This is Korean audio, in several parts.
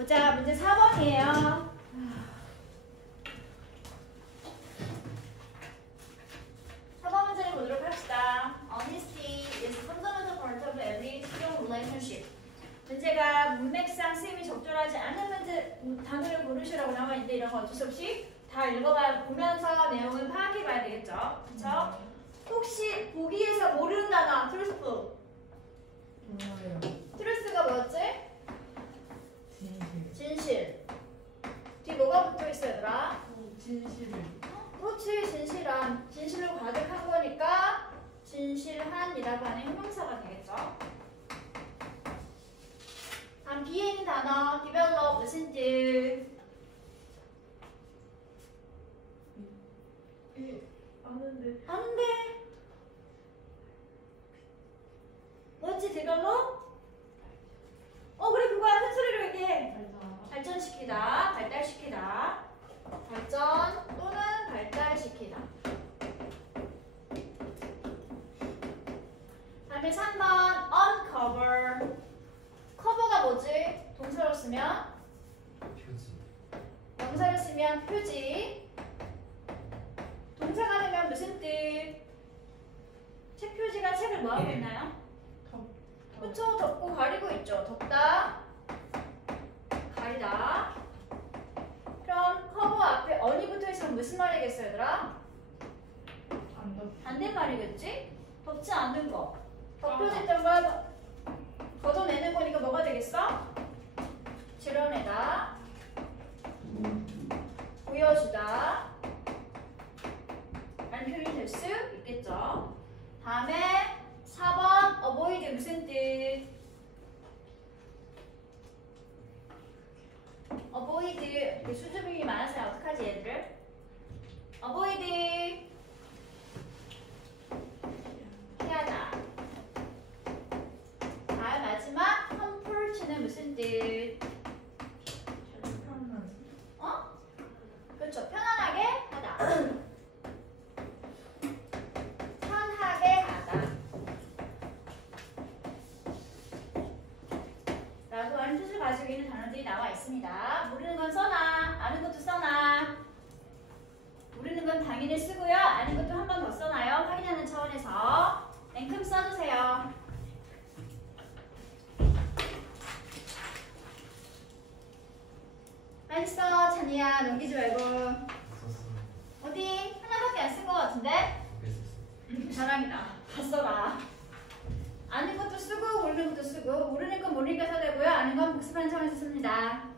보자, 문제 4번이에요. 4번 문제를 보도록 합시다. Honesty is fundamental part of every strong relationship. 문제가 문맥상 쓰임이 적절하지 않은 단어를 고르시라고 나와 있는데 이런 거 어쩔 수 없이 다 보면서 내용을 파악해 봐야 되겠죠. 그쵸? 혹시 보기에서 모르는 단어, truthful. truth가 뭐였지? 진실. 뒤 뭐가 붙어 있어, 얘들아? 진실을. 그렇지, 진실한. 진실로 가득한 거니까 진실한이라고 하는 형용사가 되겠죠. 다음 뒤에 있는 단어 develop 무슨 뜻? 아는데 뭐지 develop? 그래 그거야. 큰 소리로 얘기해. 발전시키다, 발달시키다. 발전 또는 발달시키다. 다음에 3번 uncover. 커버가 뭐지? 동사로 쓰면? 표지. 명사로 쓰면 표지. 동사가 되면 무슨 뜻? 책 표지가 책을 뭐 하고 있나요? 그쵸? 덮고 가리고 있죠. 덮다, 가리다. 그럼 커버 앞에 on이 붙어 있으면 무슨 말이겠어요, 얘들아? 반대말이겠지? 덮지 않는 거. 덮여져 있던 걸 걷어내는 거니까 뭐가 되겠어? 드러내다, 보여주다 라는 표현이 될 수 있겠죠. 다음에 4번 avoid 무슨 뜻? avoid 수줍음이 많아서 어떡하지 얘들을? avoid 피하다. 다음 마지막 comfort는 무슨 뜻? 그렇죠. 편안하게 하다. 편하게 하다 라고 하는 뜻을 가지고 있는 단어들이 나와 있습니다. 모르는 건 써놔. 아는 것도 써놔. 모르는 건 당연히 쓰고요. 아는 것도 한 번 더 써놔요. 확인하는 차원에서 랭큼 써주세요. 안 써, 찬이야. 넘기지 말고. 어디? 하나밖에 안 쓴 것 같은데? 자랑이다. 다 써라. 아는 것도 쓰고 모르는 것도 쓰고 모르는 건 모르니까 써야 되고요. 아는 건 복습하는 차원에서 씁니다.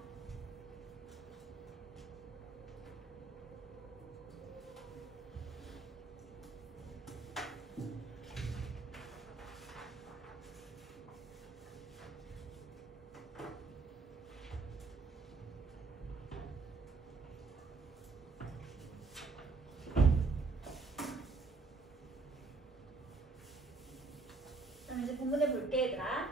그럼 이제 본문에 볼게, 얘들아.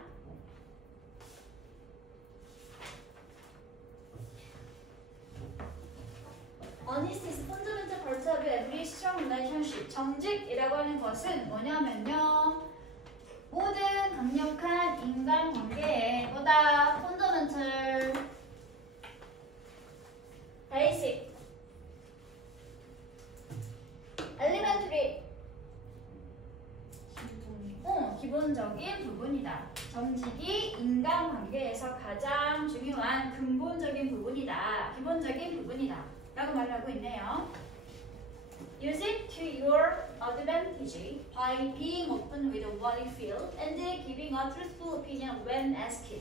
Honesty is fundamental part of every strong relationship. 정직이라고 하는 것은 뭐냐면요. 모든 강력한 인간관계에 뭐다? fundamental, basic, elementary, 기본적인 부분이다. 정직이 인간관계에서 가장 중요한 근본적인 부분이다. 기본적인 부분이다. 라고 말을 하고 있네요. Use it to your advantage by being open with what you feel and giving a truthful opinion when asked.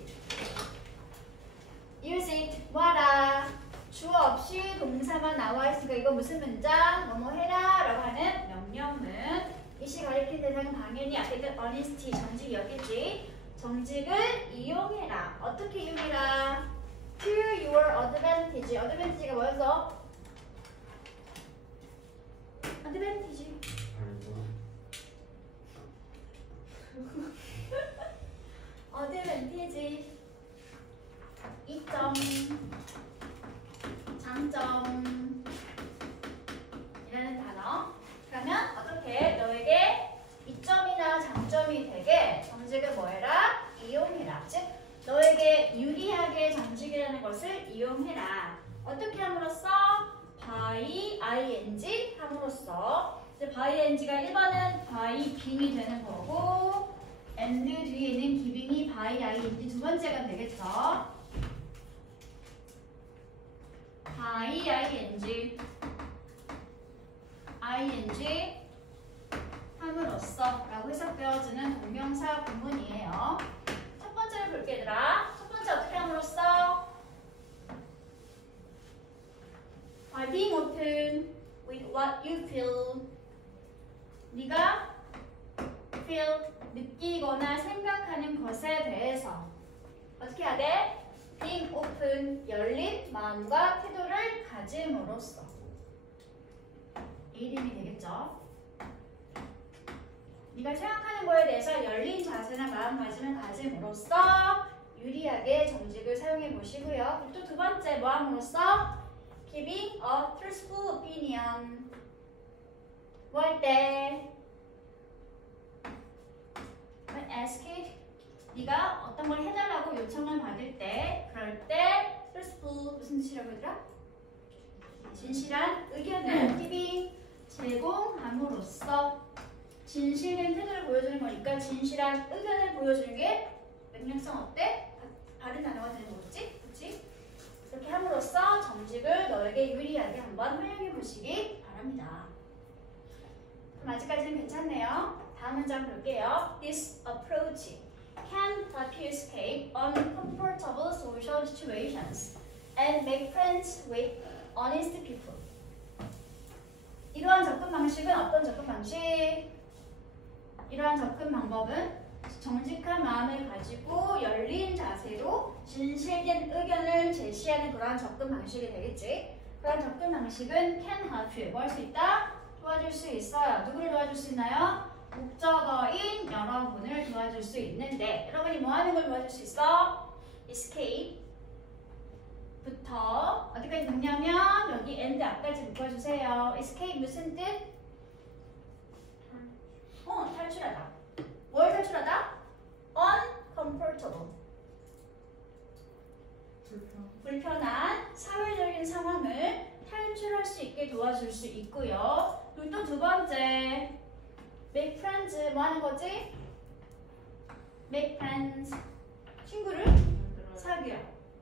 Use it, 뭐하라. 주어 없이 동사만 나와 있으니까 이거 무슨 문장? 뭐뭐 해라 라고 하는 명령문. 이시 가리킨 대상은 당연히 앞에 있던 honesty, 정직이었겠지. 정직을 이용해라. 어떻게 이용해라? To your advantage. advantage가 뭐였어? advantage. advantage. 이점, 장점 이라는 단어. 그러면 어떻게 너에게 이점이나 장점이 되게 정직을 뭐해라? 이용해라. 즉 너에게 유리하게 정직이라는 것을 것을 이용해라. 어떻게 함으로써? by ing 함으로써. 이제 by ing가 1번은 by being이 되는 거고 and 뒤에는 giving이 by ing 두 번째가 되겠죠. by ing 함으로써 라고 해석되어지는 동명사 구문이에요. 첫 번째를 볼게 얘들아. 첫 번째 어떻게 함으로써? By being open with what you feel. 네가 feel, 느끼거나 생각하는 것에 대해서 어떻게 해야 돼? being open, 열린 마음과 태도를 가짐으로써. 이름이 되겠죠. 네가 생각하는 거에 대해서 열린 자세나 마음가짐을 가짐으로써 유리하게 정직을 사용해 보시고요. 또 두 번째 뭐 함으로써? Giving a truthful opinion. 뭐 할 때? When asked, 네가 어떤 걸 해달라고 요청을 받을 때, 그럴 때 truthful 무슨 뜻이라고 얘들아? 진실한 의견을 giving 제공함으로써 진실된 태도를 보여주는 거니까 진실한 의견을 보여주는 게 명령성 어때? 바른 단어가 되는 거겠지? 그치? 이렇게 함으로써 정직을 너에게 유리하게 한번 활용해 보시기 바랍니다. 그럼 아직까지는 괜찮네요. 다음 문장 볼게요. This approach can help you escape uncomfortable social situations and make friends with honest people. 이러한 접근 방식은 어떤 접근 방식? 이러한 접근 방법은 정직한 마음을 가지고 열린 자세로 진실된 의견을 제시하는 그러한 접근 방식이 되겠지. 그러한 접근 방식은 can help you. 뭐 할 수 있다? 도와줄 수 있어요. 누구를 도와줄 수 있나요? 목적어인 여러분을 도와줄 수 있는데 여러분이 뭐 하는 걸 도와줄 수 있어? escape 부터 어디까지 듣냐면 여기 and 앞까지 묶어주세요. escape 무슨 뜻? 탈출하다. 뭘 탈출하다? uncomfortable. 불편한 사회적인 상황을 탈출할 수 있게 도와줄 수 있고요. 그리고 또 두 번째, make friends 뭐 하는 거지? make friends 친구를 사귀어.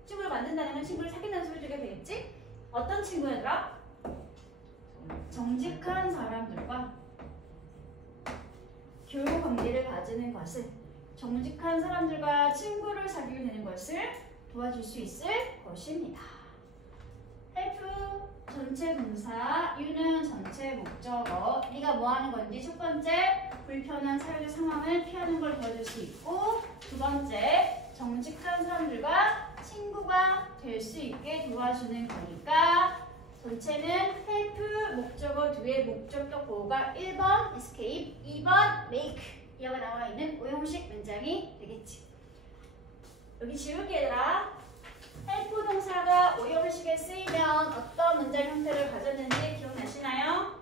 친구를 만든다는 건 친구를 사귄다는 소리가 되겠지? 어떤 친구들아? 정직한 사람들과 교우 관계를 가지는 것을 정직한 사람들과 친구를 사귀게 되는 것을 도와줄 수 있을 것입니다. help 전체 동사, you는 전체 목적어. 네가 뭐 하는 건지 첫 번째 불편한 사회적 상황을 피하는 걸 도와줄 수 있고 두 번째 정직한 사람들과 친구가 될 수 있게 도와주는 거니까 전체는 help 목적어 뒤에 목적격 보호가 1번 escape, 2번 make 이어가 나와 있는 오형식 문장이 되겠지. 여기 지울게 얘들아. help 동사가 오형식에 쓰이면 어떤 문장 형태를 가졌는지 기억나시나요?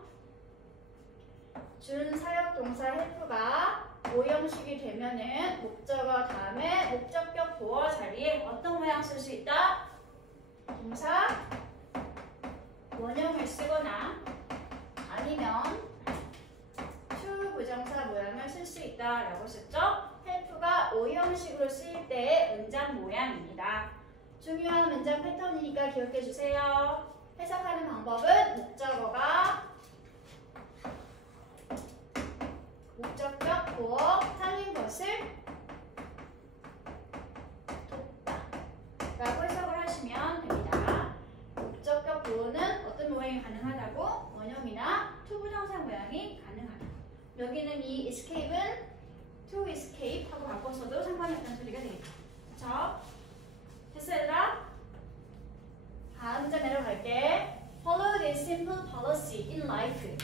준사역 동사 help가 오형식이 되면은 목적어 다음에 목적격 보어 자리에 어떤 모양 쓸 수 있다? 동사 원형을 쓰거나 아니면 to 부정사 모양을 쓸 수 있다라고 썼죠? help가 오형식으로 쓰일 때의 문장 모양입니다. 중요한 문장 패턴이니까 기억해 주세요. 해석하는 방법은 목적어가 목적격 보어 하는 것을 돕다 라고 해석을 하시면 됩니다. 목적격 보어는 어떤 모양이 가능하다고? 원형이나 to 부정사 모양이 가능하다. 여기는 이 escape은 to escape 하고 바꿔서도 상관이 없다는 소리가 되겠죠. 그쵸? 됐어 얘들아? 다음 문장 내려갈게. Follow this simple policy in life.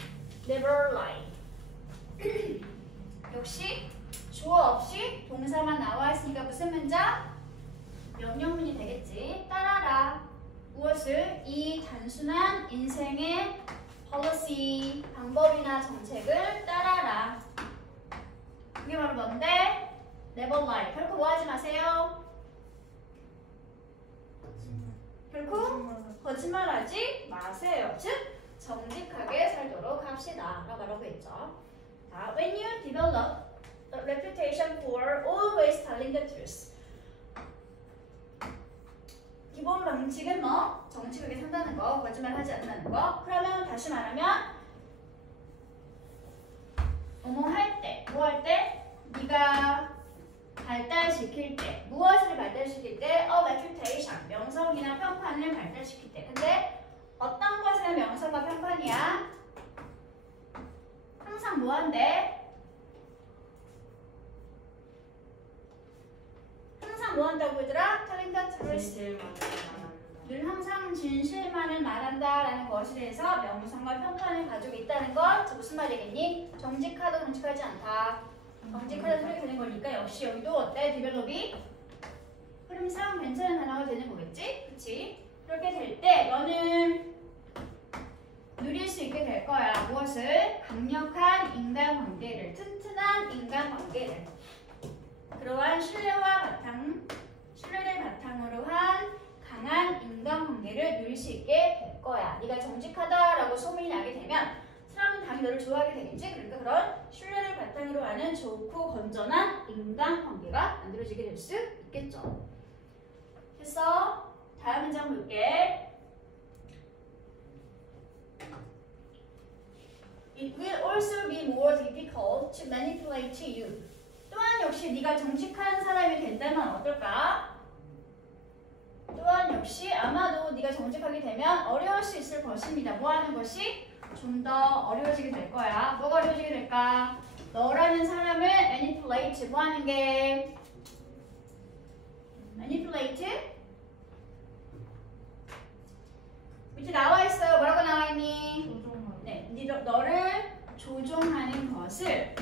Never lie. 역시 주어 없이 동사만 나와 있으니까 무슨 문장? 명령문이 되겠지. 따라라. 무엇을? 이 단순한 인생의 policy, 방법이나 정책을 따라라. 그게 바로 뭔데? Never lie. 결코 뭐 하지 마세요? 거짓말하지 마세요. 즉 정직하게 살도록 합시다 라고 말하고 있죠. 자, when you develop a reputation for always telling the truth. 기본 방식은 뭐? 정직하게 산다는 거, 거짓말하지 않는다는 거. 그러면 다시 말하면 뭐 할 때, 뭐 할 때? 네가 발달시킬 때, 무엇을 발달시킬 때? reputation, 명성이나 평판을 발달시킬 때. 근데 어떤 것의 명성과 평판이야? 항상 뭐 한대? 항상 뭐 한다고 얘들아? telling the truth. 늘 항상 진실만을 말한다라는 것에 대해서 명성과 평판을 가지고 있다는 건 무슨 말이겠니? 정직하다, 정직하지 않다. 정직하다 소리가 되는 거니까 역시 여기도 어때? 디벨롭이 흐름상 괜찮은 단어가 되는 거겠지? 그치? 그렇게 될 때 너는 누릴 수 있게 될 거야. 무엇을? 강력한 인간관계를, 튼튼한 인간관계를. 그러한 신뢰를 바탕으로 한 강한 인간관계를 누릴 수 있게 될 거야. 네가 정직하다라고 소문이 나게 되면 사람은 당연히 너를 좋아하게 되겠지? 그러니까 그런 신뢰를 바탕으로 하는 좋고 건전한 인간관계가 만들어지게 될 수 있겠죠. 그래서 다음 문장 볼게. It will also be more difficult to manipulate you. 또한 역시 네가 정직한 사람이 된다면 어떨까? 또한 역시 아마도 네가 정직하게 되면 어려울 수 있을 것입니다. 뭐 하는 것이? 좀 더 어려워지게 될 거야. 뭐가 어려워지게 될까? 너라는 사람을 manipulate, 뭐 하는 게? manipulate? 밑에 나와 있어요. 뭐라고 나와 있니? 네, 너를 조종하는 것을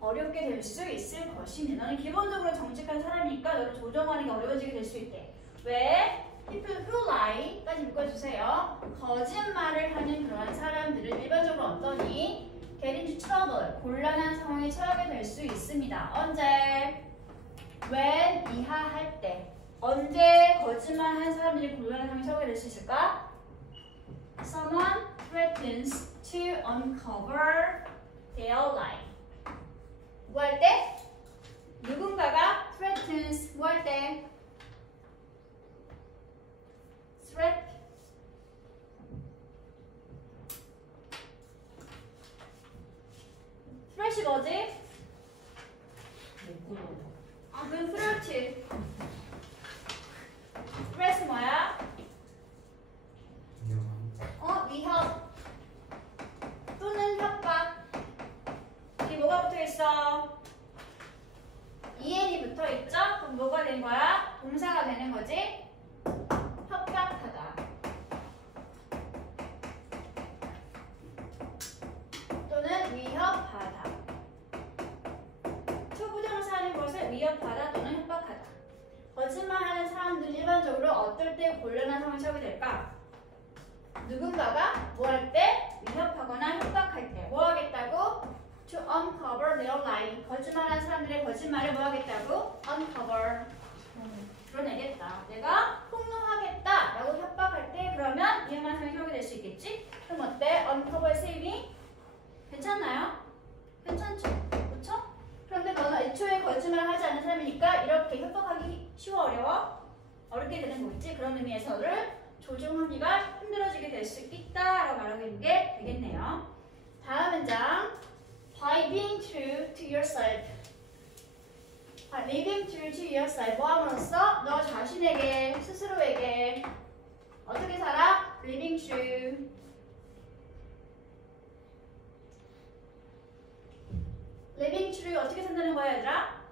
어렵게 될 수 있을 것입니다. 너는 기본적으로 정직한 사람이니까 너를 조종하는 게 어려워지게 될 수 있대. 왜? People who lie까지 묶어주세요. 거짓말을 하는 그러한 사람들은 일반적으로 어떠니? Get into trouble, 곤란한 상황에 처하게 될 수 있습니다. 언제? When, 이하할 때. 언제 거짓말하는 사람들이 곤란한 상황에 처하게 될 수 있을까? Someone threatens to uncover their lie. 뭐 할 때? 누군가가 threatens, 뭐 할 때? threat. threat이 뭐지? 그 threat. threat 뭐야? 위협 또는 협박. 여기 뭐가 붙어 있어? EN이 붙어 있죠? 그럼 뭐가 된 거야? 동사가 되는 거지? 협박하다 또는 위협하다. 투부정사 하는 것을 위협하다 또는 협박하다. 거짓말하는 사람들은 일반적으로 어떨 때 곤란한 상황에 처하게 될까? 누군가가 뭐 할 때? 위협하거나 협박할 때 뭐 하겠다고? To uncover their lie. 거짓말하는 사람들의 거짓말을 뭐 하겠다고? Uncover. 드러내겠다. 내가 폭로하겠다 라고 협박할 때 그러면 위험한 상황이 처하게 될 수 있겠지? 그럼 어때? Uncover saving? 괜찮나요? 괜찮죠? 그렇죠? 그런데 너는 애초에 거짓말을 하지 않는 사람이니까 이렇게 협박하기 쉬워 어려워? 어렵게 되는 거겠지? 그런 의미에서 너를 조종하기가 힘들어지게 될 수 있다라고 말하고 있는 게 되겠네요. 다음 문장. By being true to yourself. Living true to yourself. 뭐 함으로써 너 자신에게, 스스로에게 어떻게 살아? Living true. Living true 어떻게 산다는 거야 얘들아?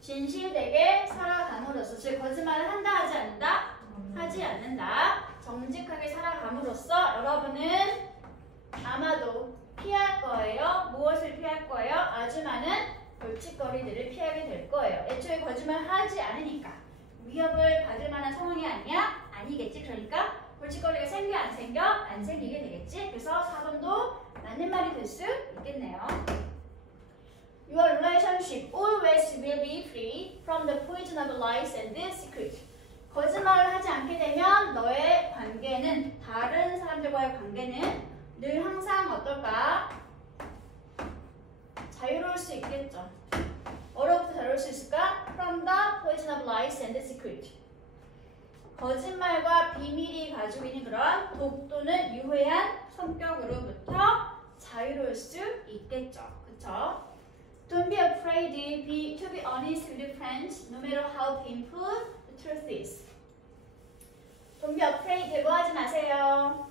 진실되게 살아감으로써. 즉 거짓말을 한다 하지 않는다? 하지 않는다. 정직하게 살아감으로써 여러분은 아마도 피할 거예요. 무엇을 피할 거예요? 아주 많은 골칫거리들을 피하게 될 거예요. 애초에 거짓말 하지 않으니까. 위협을 받을 만한 상황이 아니야? 아니겠지. 그러니까 골칫거리가 생겨 안 생겨? 안 생기게 되겠지. 그래서 4번도 맞는 말이 될 수 있겠네요. Your relationship always will be free from the poison of lies and secret. 거짓말을 하지 않게 되면 너의 거짓말과 비밀이 가지고 있는 그런 독 또는 유해한 성격으로부터 자유로울 수 있겠죠. 그쵸? Don't be afraid to be honest with your friends, no matter how painful the truth is. Don't be afraid. 뭐 하지 마세요.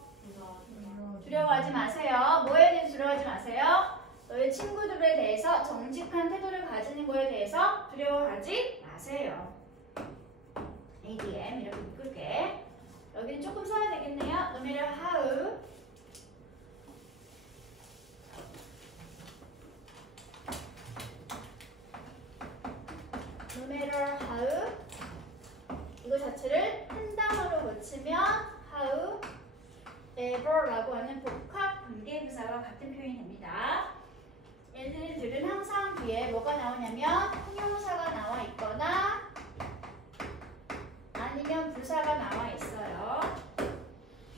두려워하지 마세요. 뭐에 대해서 두려워하지 마세요? 너의 친구들에 대해서 정직한 태도를 가지는 거에 대해서 두려워하지 마세요. ADM 이렇게 묶을게. 여기는 조금 써야 되겠네요. No matter how. No matter how. 이거 자체를 한 단어로 고치면 how ever라고 하는 복합 관계부사와 같은 표현이 됩니다. 얘들은 항상 뒤에 뭐가 나오냐면 형용사가 나와 있거나 아니면 부사가 나와 있어요.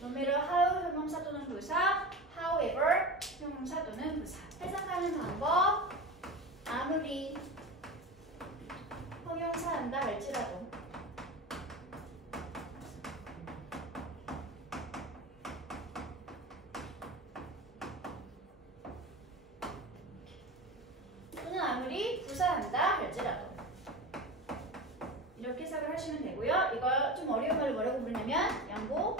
No matter how 형용사 또는 부사, however 형용사 또는 부사. 해석하는 방법 아무리 형용사한다 할지라도 또는 아무리 부사한다 할지라도 이렇게 해석을 하시면 되고요. 이거 좀 어려운 말을 뭐라고 부르냐면 양보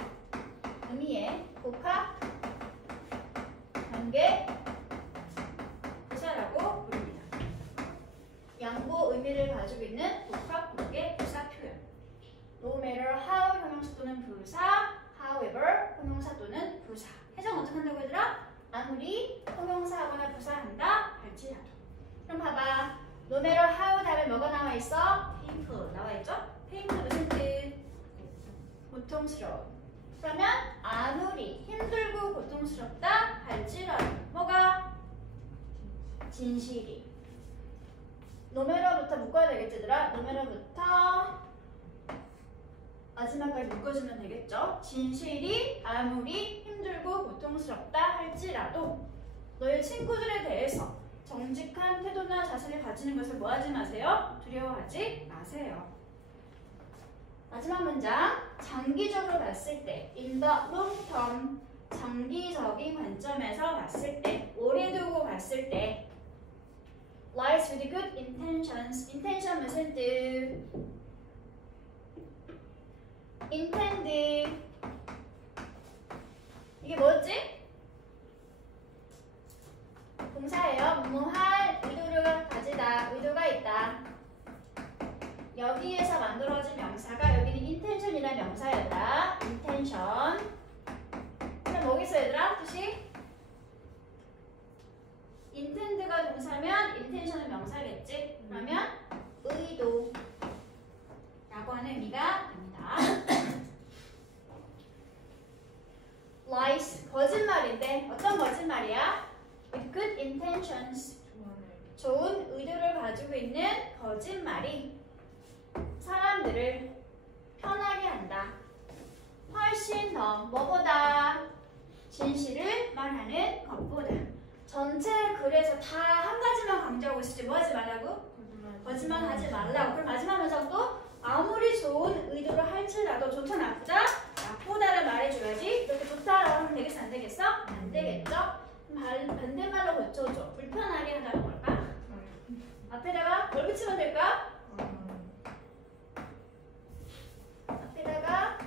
의미의 복합 관계 부사라고 부릅니다. 양보 의미를 가지고 있는 복합 관계 부사 표현. No matter how 형용사 또는 부사, however 형용사 또는 부사. 해석 어떻게 한다고 얘들아? 아무리 형용사하거나 부사한다 할지라도. 그럼 봐봐. No matter how 다음에 뭐가 나와 있어? painful 나와 있죠? painful 무슨 뜻? 고통스러운. 그러면 아무리 힘들고 고통스럽다 할지라도 뭐가? 진실이. No matter부터 묶어야 되겠지 얘들아? No matter부터 마지막까지 묶어주면 되겠죠? 진실이 아무리 힘들고 고통스럽다 할지라도 너의 친구들에 대해서 정직한 태도나 자세를 가지는 것을 뭐하지 마세요? 두려워하지 마세요. 마지막 문장. 장기적으로 봤을 때 in the long term 장기적인 관점에서 봤을 때 오래 두고 봤을 때 lies with good intentions. intention 무슨 뜻? intend 이게 뭐였지? 동사예요. 뭐할 의도를 가지다. 의도가 있다. 여기에서 만들어진 명사가 여기는 intention이라는 명사였다. intention. 그럼 뭐겠어 얘들아? 뜻이? intend가 동사면 intention은 명사겠지? 그러면 의도 라고 하는 의미가 됩니다. lies 거짓말인데 어떤 거짓말이야? with good intentions 좋은 의도를 가지고 있는 거짓말이 사람들을 편하게 한다. 훨씬 더 뭐보다 진실을 말하는 것보다. 전체 글에서 다 한 가지만 강조하고 있을지 뭐 하지 말라고? 거짓말 하지 말라고. 그럼 마지막 문장도 아무리 좋은 의도를 할지라도 좋다 나쁘다? 나쁘다를 말해줘야지. 이렇게 좋다라고 하면 되겠어 안 되겠어? 안 되겠죠? 반대말로 고쳐줘. 불편하게 하다가 뭘까? 앞에다가 뭘 붙이면 될까? 앞에다가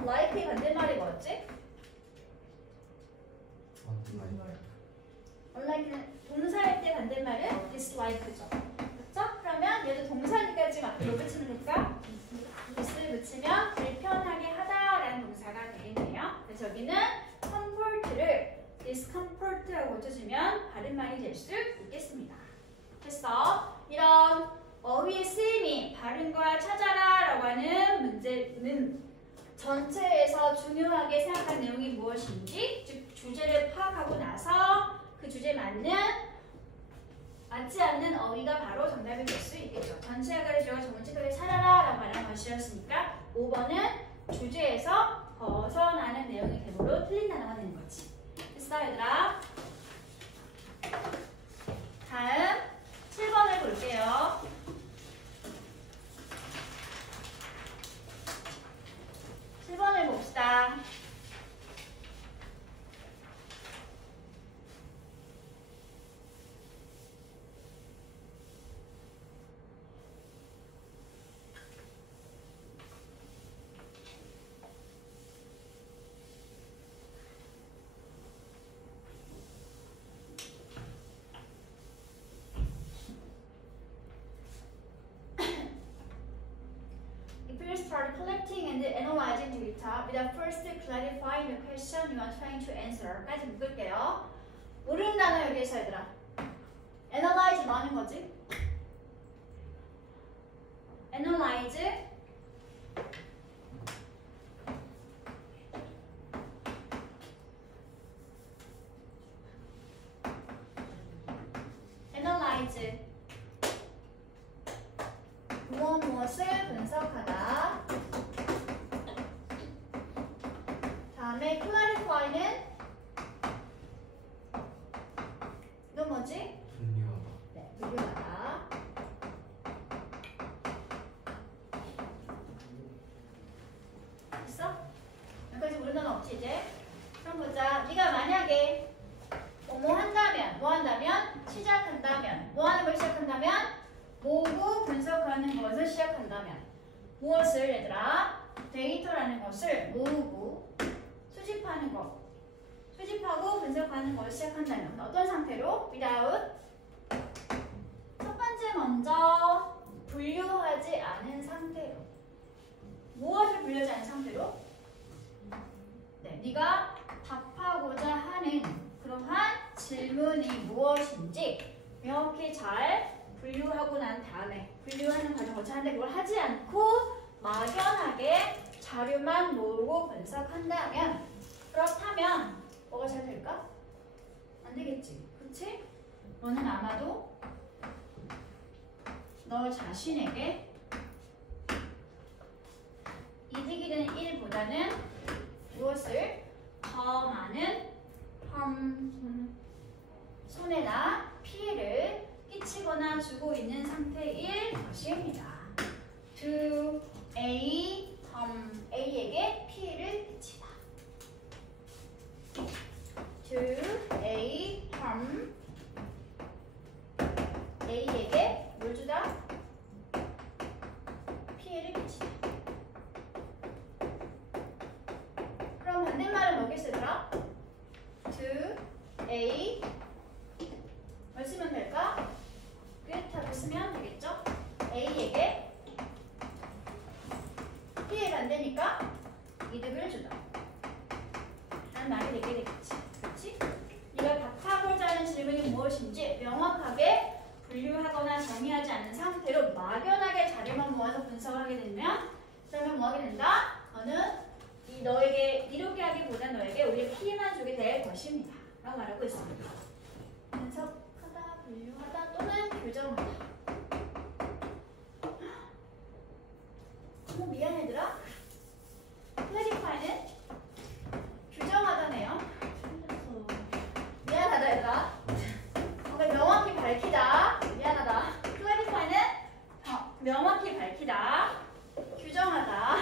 like의 반대말이 뭐였지? unlike는 동사일 때 반대말은 dislike죠. 그렇죠? 그러면 얘도 동사니까 지금 앞에 뭘 붙이면 될까? dis를 붙이면 불편하게 하다라는 동사가 되겠네요. 그래서 여기는 comfort를 discomfort라고 고쳐주면 바른말이 될 수 있겠습니다. 그래서 이런 어휘의 쓰임이 바른과 찾아라 라고 하는 문제는 전체에서 중요하게 생각한 내용이 무엇인지 즉 주제를 파악하고 나서 그 주제에 맞지 않는 어휘가 바로 정답이 될 수 있겠죠. 전체가 가지고 정직하게 찾아라 라고 말한 것이었으니까 5번은 주제에서 벗어나는 내용이 되므로 틀린 단어가 되는 거지. 됐어 얘들아? 다음 7번을 볼게요. collecting and analyzing data without first clarifying the question you are trying to answer. 까지 묶을게요. 모르는 단어 여기에서 얘들아. analyze 뭐 하는 거지? analyze analyze 무엇을 분석하다. 다음에 clarify는 이거 뭐지? 분류하다. 네, 분류하다. 됐어? 여기까지 모르는 건 없지 이제? 그럼 보자. 네가 만약에 뭐 한다면 시작한다면 뭐 하는 걸 시작한다면 모으고 분석하는 것을 시작한다면 무엇을 얘들아? 데이터라는 것을 모으고 수집하는 것 수집하고 분석하는 것을 시작한다면 어떤 상태로? without 첫 번째 먼저 분류하지 않은 상태로 무엇을 분류하지 않은 상태로? 네, 네가 답하고자 하는 그러한 질문이 무엇인지 명확히 잘 분류하고 난 다음에 분류하는 과정 거치는데 그걸 하지 않고 막연하게 자료만 모으고 분석한다면 그렇다면 뭐가 잘 될까? 안 되겠지, 그치? 너는 아마도 너 자신에게 이득이 되는 일보다는 무엇을 더 많은 손해나 피해를 끼치거나 주고 있는 상태일 것입니다. to A에게 피해를 끼치다. to A에게 뭘 주다? 피해를 끼치다. 그럼 반대말은 뭐겠어 얘들아? to A 뭘 쓰면 될까? 끝하고 쓰면 되겠죠? A에게 피해가 안 되니까 이득을 주다. 라는 말이 되게 되겠지. 그렇지? 네가 답하고자 하는 질문이 무엇인지 명확하게 분류하거나 정의하지 않은 상태로 막연하게 자료만 모아서 분석을 하게 되면 그러면 뭐 하게 된다? 너는 너에게 이롭게 하기보다 너에게 오히려 피해만 주게 될 것입니다. 라고 말하고 있습니다. 분석하다, 분류하다 또는 교정하다. 미안 얘들아. 클래리파이는 규정하다네요. 미안하다 얘들아. 뭔가 명확히 밝히다. 미안하다. 클래리파이는 명확히 밝히다. 규정하다.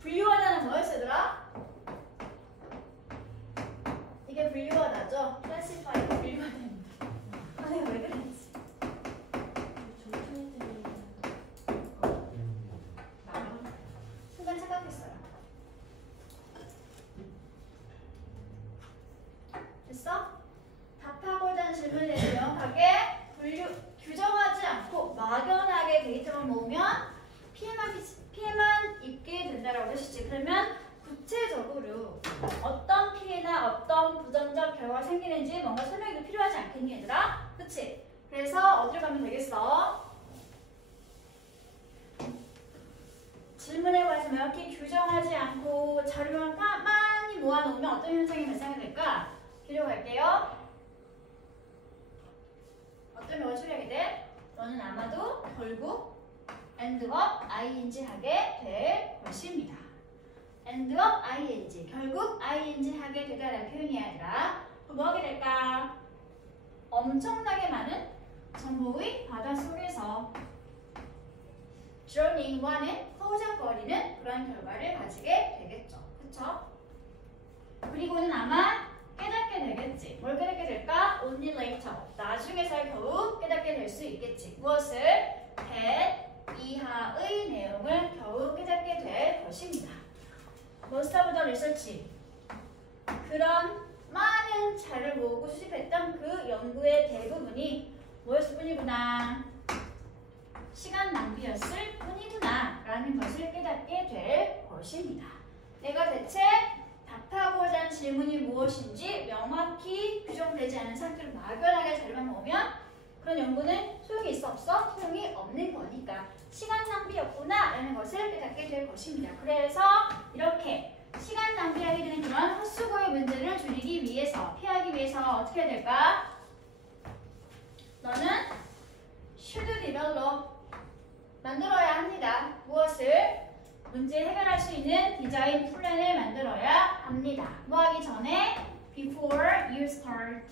분류하다는 뭐였어 얘들아? 이게 분류하다죠? 클래시파이 분류하다입니다. 아 내가 왜 그랬지? 순간 착각했어요. 됐어? 답하고자 하는 질문에 대해 명확하게 규정하지 않고 막연하게 데이터만 모으면 피해만 입게 된다라고 하시지. 그러면 구체적으로 어떤 피해나 어떤 부정적 결과가 생기는지 뭔가 설명이 필요하지 않겠니 얘들아? 그치? 그래서 어디로 가면 되겠어? 질문에 관해서 명확히 규정하지 않고 자료만 많이 모아놓으면 어떤 현상이 발생이 될까? 뒤로 갈게요. 어떤 경우가 처리하게 돼? 너는 아마도 결국 end up ing 하게 될 것입니다. end up ing 결국 ing 하게 되다라는 표현이 아니라 뭐 하게 될까? 엄청나게 많은 정보의 바닷속에서 drowning과는 허우적거리는 그런 결과를 가지게 되겠죠. 그쵸? 그리고는 아마 깨닫게 되겠지. 뭘 깨닫게 될까? Only later. 나중에서 겨우 깨닫게 될 수 있겠지. 무엇을? that 이하의 내용을 겨우 깨닫게 될 것입니다. Most of the research. 그런 많은 자료를 모으고 수집했던 그 연구의 대부분이 뭐였을 뿐이구나. 시간 낭비였을 뿐이구나 라는 것을 깨닫게 될 것입니다. 내가 대체 답하고자 하는 질문이 무엇인지 명확히 규정되지 않은 상태로 막연하게 자료만 보면 그런 연구는 소용이 있어 없어? 소용이 없는 거니까 시간 낭비였구나 라는 것을 깨닫게 될 것입니다. 그래서 이렇게 시간 낭비하게 되는 그런 헛수고의 문제를 줄이기 위해서 피하기 위해서 어떻게 해야 될까? 너는 should develop 만들어야 합니다. 무엇을? 문제 해결할 수 있는 디자인 플랜을 만들어야 합니다. 뭐 하기 전에? Before you start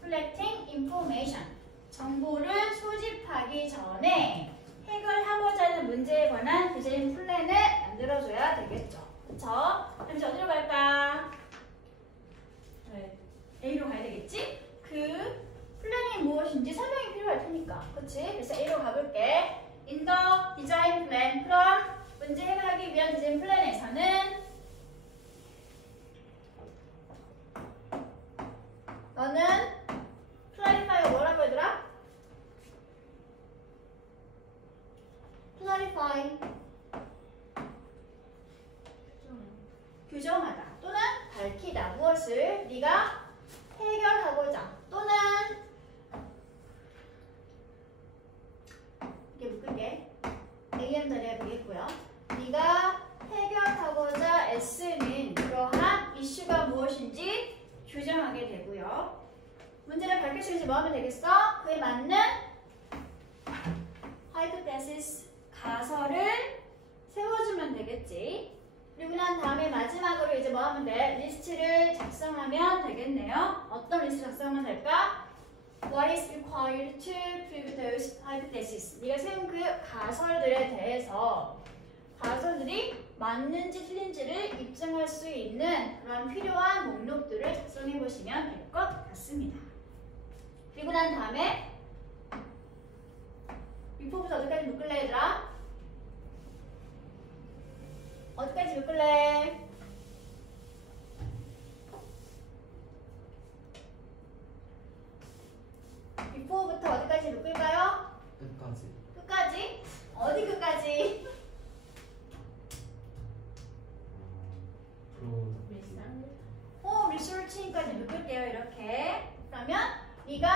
collecting information. 정보를 소집하기 전에 해결하고자 하는 문제에 관한 디자인 플랜을 만들어줘야 되겠죠. 그쵸? 그럼 이제 어디로 갈까? A로 가야 되겠지? 그 플랜이 무엇인지 설명이 필요할 테니까. 그치? 그래서 A로 가볼게. In the design plan. 그럼 문제 해결하기 위한 디자인 플랜에서는 너는 clarify가 뭐라고 얘들아? clarify 규정하다 또는 밝히다. 무엇을? 네가 해결하고자 또는 이렇게 묶을게. AM 자리에 되겠고요. 네가 해결하고자 애쓰는 그러한 이슈가 무엇인지 규정하게 되고요. 문제를 밝힐 수 있는지 뭐 하면 되겠어? 그에 맞는 hypothesis 가설을 세워주면 되겠지. 그리고 난 다음에 마지막으로 이제 뭐 하면 돼? 리스트를 작성하면 되겠네요. 어떤 리스트 작성하면 될까? What is required to prove those hypotheses? 네가 세운 그 가설들에 대해서 가설들이 맞는지 틀린지를 입증할 수 있는 그런 필요한 목록들을 작성해 보시면 될 것 같습니다. 그리고 난 다음에 before부터 어디까지 묶을래 얘들아? 어디까지 묶을래? before부터 어디까지 묶을까요? 끝까지. 끝까지? 어디 끝까지? 리서치까지 묶을게요. 이렇게. 그러면 네가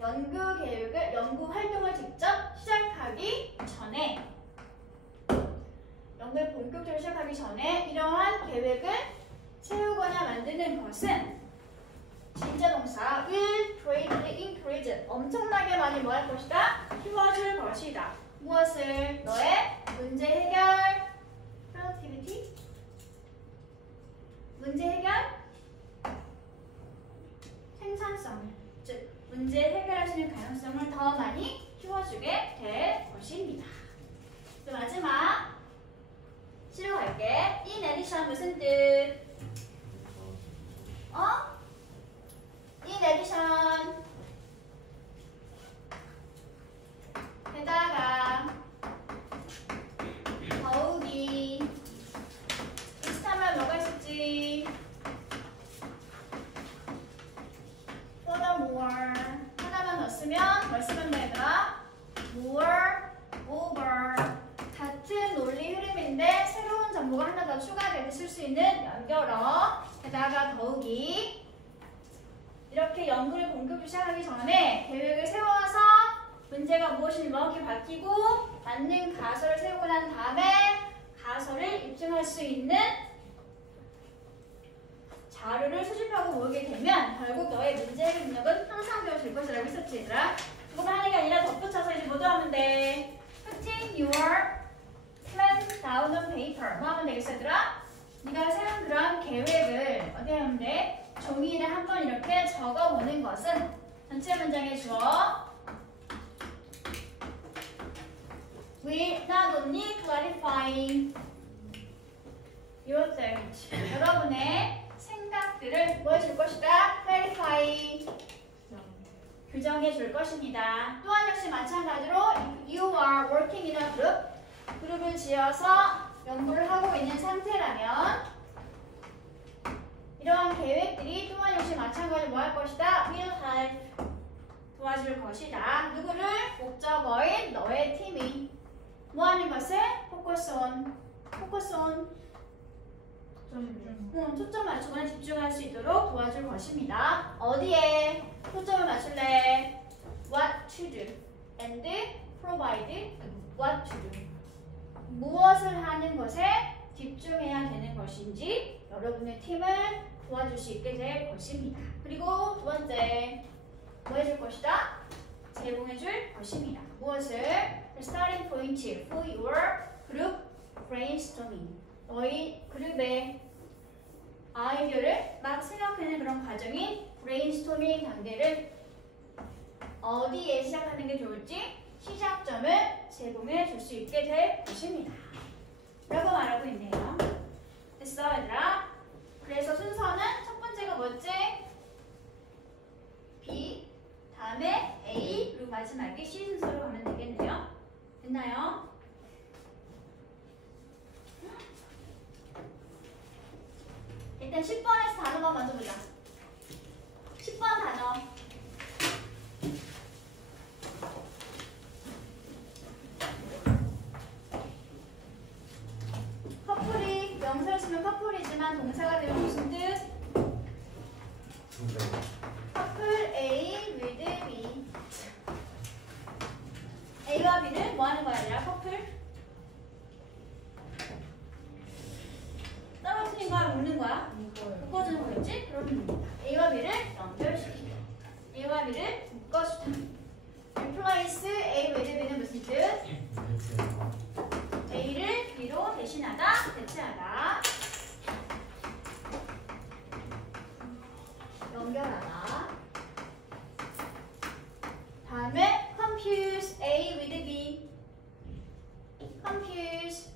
연구 계획을, 연구 활동을 직접 시작하기 전에, 연구를 본격적으로 시작하기 전에 이러한 계획을 세우거나 만드는 것은 진짜 동사 will greatly increase, 엄청나게 많이 뭐 할 것이다? 키워줄 것이다. 무엇을? 너의 문제 해결 productivity? 문제 해결 생산성을, 즉 문제 해결할 수 있는 가능성을 더 많이 키워주게 될 것입니다. 마지막 시로 갈게. In addition 무슨 뜻? In addition 게다가 더욱이 비슷하면 뭐가 있을지 furthermore 하나만 더 쓰면 뭘 쓰면 되더라? moreover 같은 논리 흐름인데 새로운 정보가 하나 더 추가되면 쓸 수 있는 연결어 게다가 더욱이 이렇게 연구를 본격적으로 시작하기 전에 계획을 세워서 문제가 무엇인지 명확히 밝히고 맞는 가설을 세우고 난 다음에 가설을 입증할 수 있는 자료를 수집하고 모으게 되면 결국 너의 문제 해결 능력은 향상되어질 것이라고 했었지 얘들아. 그것만 하는 게 아니라 덧붙여서 이제 뭐도 하면 돼? Putting your plan down on paper. 뭐 하면 되겠어 얘들아? 네가 세운 그런 계획을 어디 하면 돼? 종이에 한번 이렇게 적어보는 것은 전체 문장의 주어 will not only clarify your thoughts. 여러분의 생각들을 뭐 해줄 것이다? clarify 규정해 줄 것입니다. 또한 역시 마찬가지로 you are working in a group 그룹을 지어서 연구를 하고 있는 상태라면 이러한 계획들이 또한 역시 마찬가지로 뭐 할 것이다? will help 도와줄 것이다. 누구를? 목적어인 너의 팀이 focus on. 초점 맞추거나 집중할 수 있도록 도와줄 것입니다. 어디에 초점을 맞출래? What to do and provide what to do. 무엇을 하는 것에 집중해야 되는 것인지 여러분의 팀을 도와줄 수 있게 될 것입니다. 그리고 두 번째, 뭐 해줄 것이다? 제공해 줄 것입니다. 무엇을? The starting point for your group brainstorming. 너희 그룹의 아이디어를 막 생각하는 그런 과정인 브레인스토밍 단계를 어디에 시작하는 게 좋을지 시작점을 제공해 줄 수 있게 될 것입니다. 라고 말하고 있네요. 됐어, 얘들아? 그래서 순서는 첫 번째가 뭐였지? B, 다음에 A, 그리고 마지막에 C 순서로 가면 되겠네요. 됐나요? 일단 10번에서 단어만 먼저 보자. 10번 단어. 커플이 명사를 쓰면 커플이지만 동사가 되면 무슨 뜻? 커플 A with B. A와 B는 뭐 하는 거야, 얘들아? 커플? 떨어뜨린 거야, 묶는 거야? 묶어주는 거겠지? 그럼 A와 B를 연결시키고 A와 B를 묶어주다. Replace A with B는 무슨 뜻? A를 B로 대신하다, 대체하다. 연결하다. 다음에 confuse A with B. confuse